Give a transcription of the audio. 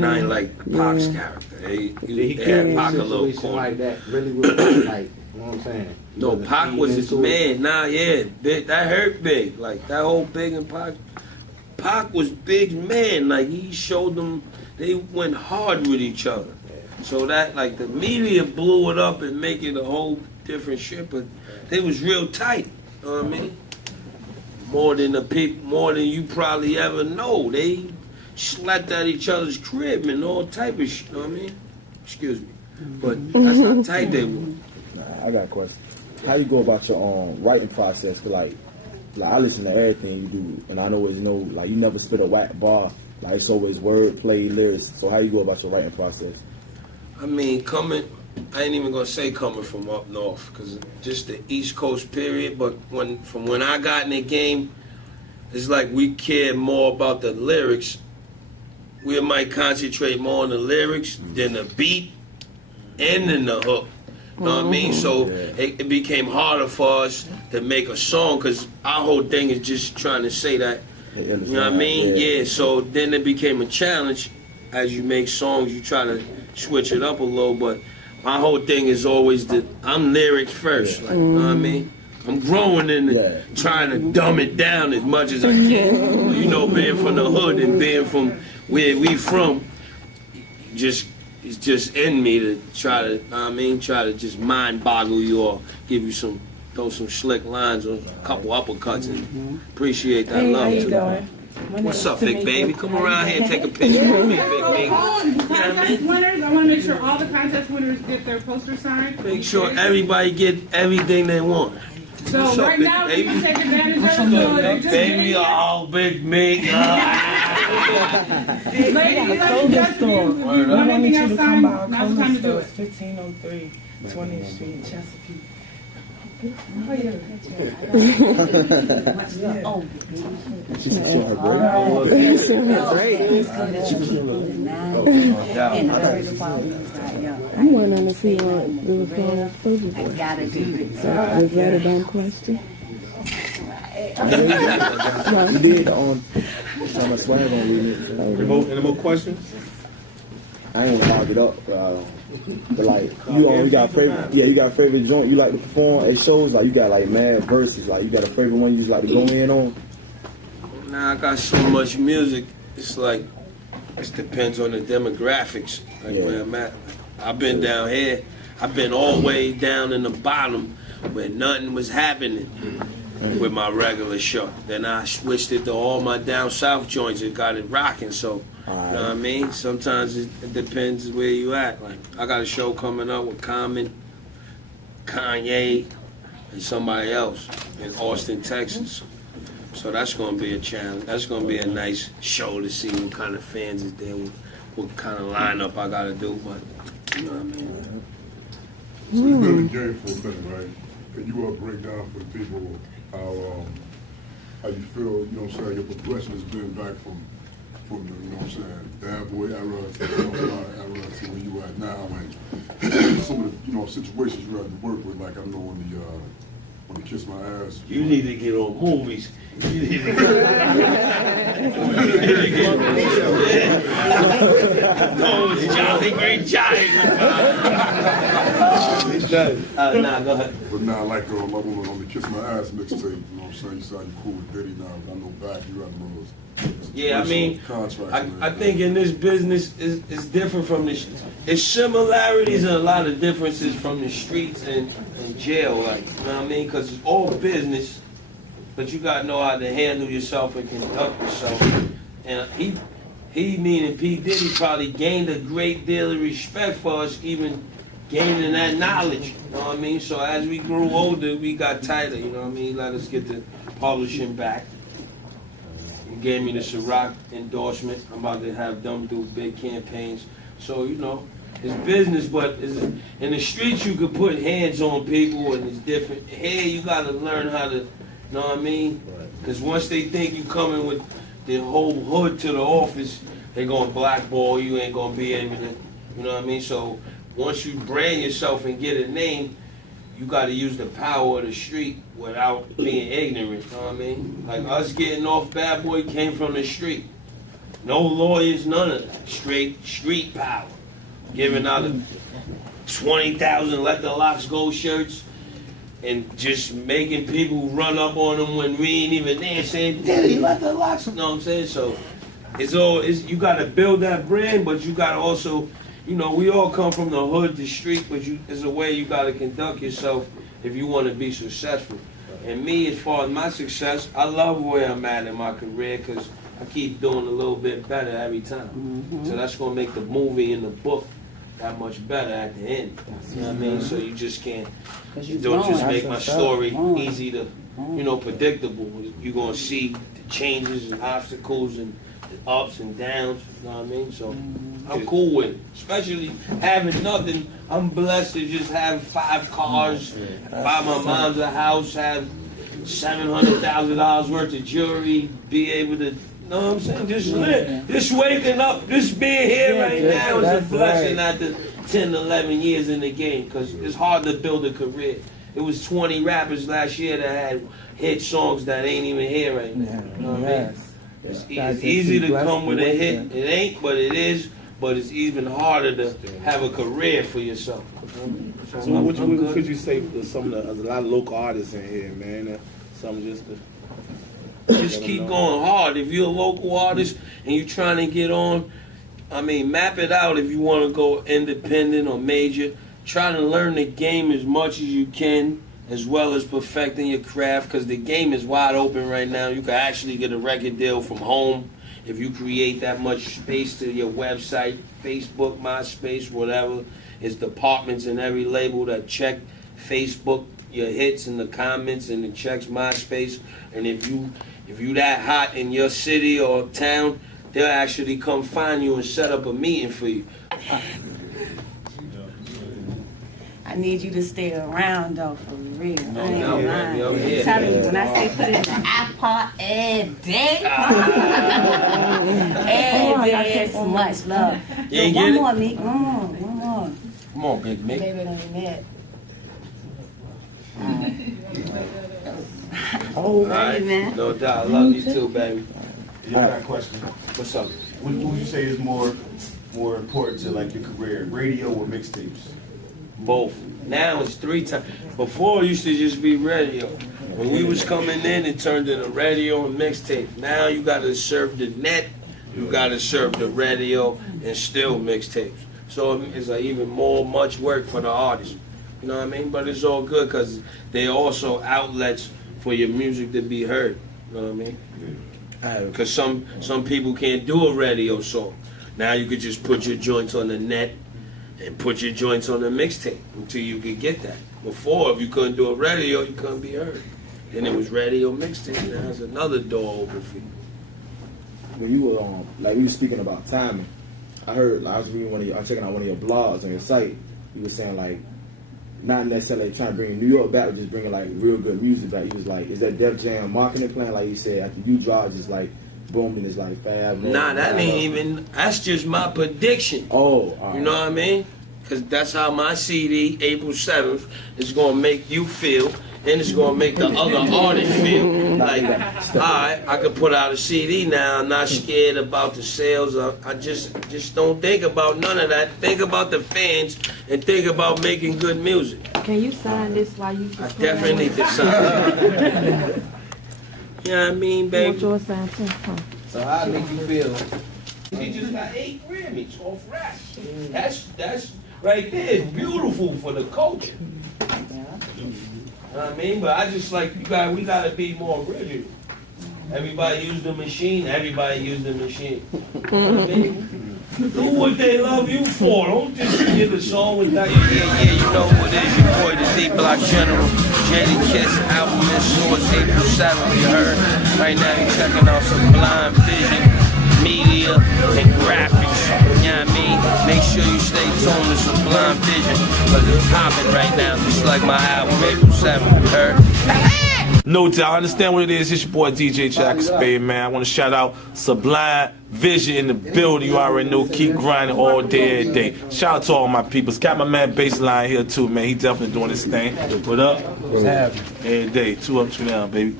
I ain't like Pac's character. He had Pac a little corny. Like that really was like, you know what I'm saying? No, Pac was his man. Nah, yeah, Big, that hurt Big. Like that whole Big and Pac. Pac was Big's man. Like he showed them they went hard with each other. So that like the media blew it up and make it a whole different shit. But they was real tight. You know what I mean? More than the people, more than you probably ever know. They slept at each other's crib and all type of shit, you know what I mean? Excuse me. But that's how tight they were. Nah, I got a question. How you go about your writing process? Cause like I listen to everything you do, and I always know like you never spit a whack bar. Like it's always word, play, lyrics. So how you go about your writing process? I mean, I ain't even gonna say coming from up north, cause just the East Coast period. But from when I got in the game, it's like we cared more about the lyrics. We might concentrate more on the lyrics than the beat and then the hook. You know what I mean? So it became harder for us to make a song because our whole thing is just trying to say that. You know what I mean? Yeah. So then it became a challenge. As you make songs, you try to switch it up a little. But my whole thing is always that I'm lyrics first. Like, you know what I mean? I'm growing in trying to dumb it down as much as I can. You know, being from the hood and being from where we from, it's just in me to try to, try to just mind boggle you or give you throw some slick lines or a couple uppercuts and appreciate that love too. Doing? What's up, big baby? Come around here and take a picture with me, big baby. Contest winners, I want to make sure all the contest winners get their poster signed. Make sure everybody get everything they want. So What's up, right big now, baby? we can take advantage of it. So Baby, oh, big me. ladies, just if you want anything else signed, now's the time to do it. 1503 20th Street, Chesapeake. She's showing her braid. She's showing her braid. I'm wanting to see what it was going to I gotta do this. Is that a dumb question? You did on my swag on reading. Any more questions? I ain't gonna hog it up, but like you got favorite, you got a favorite joint you like to perform at shows. Like you got like mad verses. Like you got a favorite one you just like to go in on. Nah, I got so much music. It's like it depends on the demographics. Like where I'm at. I've been down here. I've been all the way down in the bottom where nothing was happening with my regular show. Then I switched it to all my down south joints and got it rocking. So. You know what I mean? Sometimes it depends where you at. Like I got a show coming up with Common, Kanye, and somebody else in Austin, Texas. So that's gonna be a challenge. That's gonna be a nice show to see what kind of fans is there, what kind of lineup I gotta do. But you know what I mean? So you've been in the game for a minute, right? Can you break down for the people how you feel? You know what I'm saying? Your progression has been back from the, you know what I'm saying, bad boy era to to where you at now, and some of the, you know, situations you had to work with, like I know when you Kiss My Ass. You need to get on movies. You need to get No, it's Jolly, great Jolly. Nah, go ahead. But now, like on the Kiss My Ass mixtape, you know what I'm saying, you said you cool with Diddy now, but I know back you had those. Yeah, I mean, I think in this business it's different from the. It's similarities and a lot of differences from the streets and jail, like, you know what I mean? Because it's all business, but you gotta know how to handle yourself and conduct yourself. And he meaning P. Diddy probably gained a great deal of respect for us, even gaining that knowledge. You know what I mean? So as we grew older, we got tighter. You know what I mean? He let us get the publishing back. He gave me the Ciroc endorsement. I'm about to have them do big campaigns. So, you know, it's business, but in the streets you could put hands on people and it's different. Here you gotta learn how to, you know what I mean? Because once they think you coming with the whole hood to the office, they gonna blackball you, ain't gonna be able to, you know what I mean? So once you brand yourself and get a name, you got to use the power of the street without being ignorant, you know what I mean? Like us getting off Bad Boy came from the street. No lawyers, none of that. Straight street power. Giving out 20,000 Let the Locks Go shirts and just making people run up on them when we ain't even there saying, Daddy, let the locks. You know what I'm saying? So you got to build that brand, but you got to also, you know, we all come from the hood, the street, but there's a way you got to conduct yourself if you want to be successful. And me, as far as my success, I love where I'm at in my career because I keep doing a little bit better every time. Mm-hmm. So that's going to make the movie and the book that much better at the end. You know what I mean? So you just can't, don't just make my story easy to, you know, predictable. You're going to see the changes and obstacles and the ups and downs. You know what I mean? So I'm cool with it. Especially having nothing. I'm blessed to just have 5 cars, buy my mom's a house, have $700,000 worth of jewelry, be able to, you know what I'm saying? Just live. Just waking up, just being here right now is a blessing after 10, 11 years in the game because it's hard to build a career. It was 20 rappers last year that had hit songs that ain't even here right now. You know what I mean? It's easy to come with a hit. It ain't, but it is. But it's even harder to have a career for yourself. So what could you say for some of there's a lot of local artists in here, man? Some just keep going hard. If you're a local artist and you're trying to get on, I mean, map it out if you want to go independent or major. Try to learn the game as much as you can, as well as perfecting your craft, because the game is wide open right now. You can actually get a record deal from home if you create that much space to your website, Facebook, MySpace, whatever. It's departments in every label that check Facebook, your hits in the comments, and it checks MySpace. And if you that hot in your city or town, they'll actually come find you and set up a meeting for you. I need you to stay around though, for real. No, I ain't no, lying. no, yeah. I'm telling you, when I say put it in the iPod every day, every day, it's much love. You ain't One get more, it? Meek. One more. Come on, Big Mick. Baby, don't be mad. All right, man. no doubt. I love you too, baby. Yeah, I got a question. What's up? What would you say is more important to like your career, radio or mixtapes? Both. Now it's 3 times. Before it used to just be radio. When we was coming in, it turned into radio and mixtape. Now you gotta serve the net, you gotta serve the radio, and still mixtapes. So it's like even much work for the artist. You know what I mean? But it's all good because they're also outlets for your music to be heard. You know what I mean? Because some people can't do a radio song. Now you could just put your joints on the net and put your joints on the mixtape until you could get that. Before, if you couldn't do a radio, you couldn't be heard. Then it was radio mixtape. Now there's another door open for you. When you were like we were speaking about timing, I heard I was reading I was checking out one of your blogs on your site. You were saying like not necessarily trying to bring New York back, but just bringing like real good music back. You was like, is that Def Jam marketing plan? Like you said, after you draw, just like boom, and it's like fab. Nah, that ain't even. That's just my prediction. Oh, all right. You know what I mean? Because that's how my CD, April 7th, is going to make you feel, and it's going to make the other artist feel. Like, all right, I could put out a CD now. I'm not scared about the sales. I just don't think about none of that. Think about the fans and think about making good music. Can you sign this while you I definitely need to sign. You know what I mean, want baby? your sign too? Huh. So how make you feel? He just got 8 Grammys off rap. That's right there. It's beautiful for the culture. You know what I mean? But I just like we gotta be more original. Everybody use the machine. Everybody use the machine. You know what I mean? Do what they love you for. Don't just give a song without you. Yeah, you know what it is. Your boy, the D-Block General. Jadakiss album in stores April 7th. You heard? Right now you're checking out Sublime Vision, media, and graphics. You know what I mean? Make sure you stay tuned to Sublime Vision because it's popping right now. Just like my album April 7th. You heard? No doubt, I understand what it is. It's your boy DJ Jadakiss, baby, man. I want to shout out Sublime Vision in the building. You already know, keep grinding all day, every day. Shout out to all my peoples. Got my man Baseline here too, man. He definitely doing his thing. What up? Every day, 2 up, 2 down, baby.